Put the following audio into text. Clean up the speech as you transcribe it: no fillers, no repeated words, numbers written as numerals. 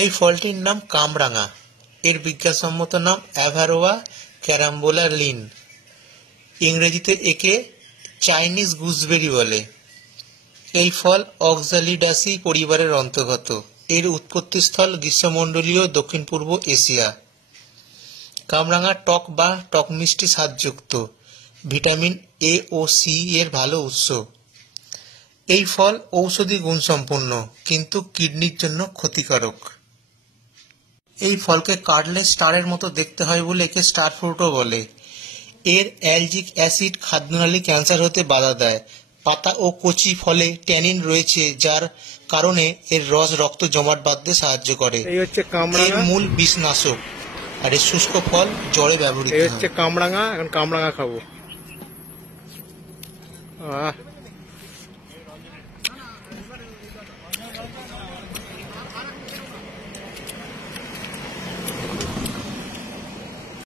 এই ফলটির নাম কামরাঙা। এর বিজ্ঞানসম্মত নাম অ্যাভারোয়া ক্যারাম্বোলা লিন। ইংরেজিতে একে চাইনিজ গুজবেরি বলে। এই ফল অক্সালিডাসি পরিবারের অন্তর্গত। এর উৎপত্তিস্থল গ্রীষ্মমণ্ডলীয় দক্ষিণ পূর্ব এশিয়া। কামরাঙা টক বা টক মিষ্টি স্বাদযুক্ত। ভিটামিন এ ও সি এর ভালো উৎস। এই ফল ঔষধি গুণসম্পন্ন, কিন্তু কিডনির জন্য ক্ষতিকারক। এই ফলকে কাটলে স্টারের মতো দেখতে হয় বলে একে স্টার ফ্রুটও বলে। এর অ্যালজিক অ্যাসিড খাদ্যনালী ক্যান্সার হতে বাধা দেয়। পাতা ও কচি ফলে ট্যানিন রয়েছে, যার কারণে এর রস রক্ত জমাট বাঁধতে সাহায্য করে। এই হচ্ছে কামরাঙা। এর মূল বিষনাশক, আর এর শুষ্ক ফল জ্বরে ব্যবহৃত হয়। এই হচ্ছে কামরাঙা। এখন কামরাঙা খাবো।